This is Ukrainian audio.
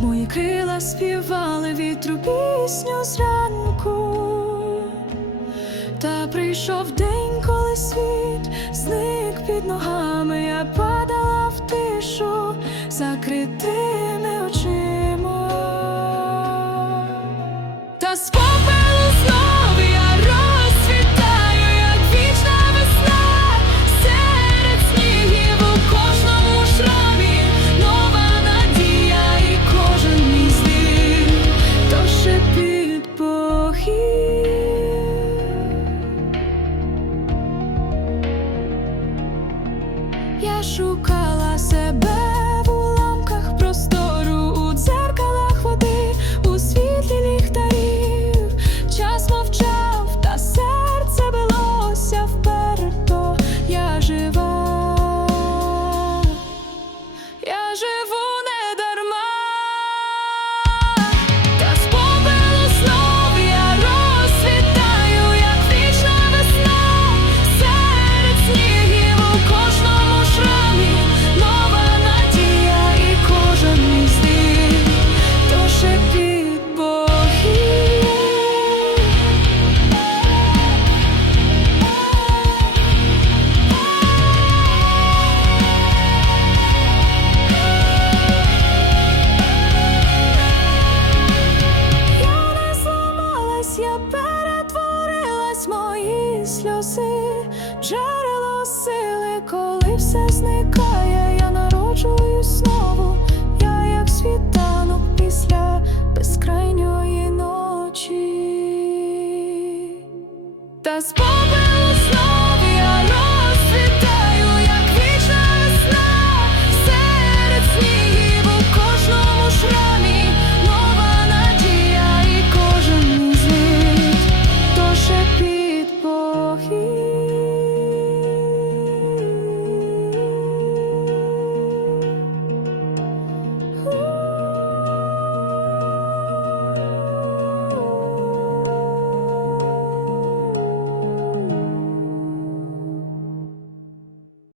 Мої крила співали вітру пісню зранку. Та прийшов день, коли світ зник під ногами, я падала в тишу закритими шукала себе перетворилась, мої сльози, джерело сили, коли все зникає, я народжуюсь знову, я як світанок після безкрайньої ночі. Та спо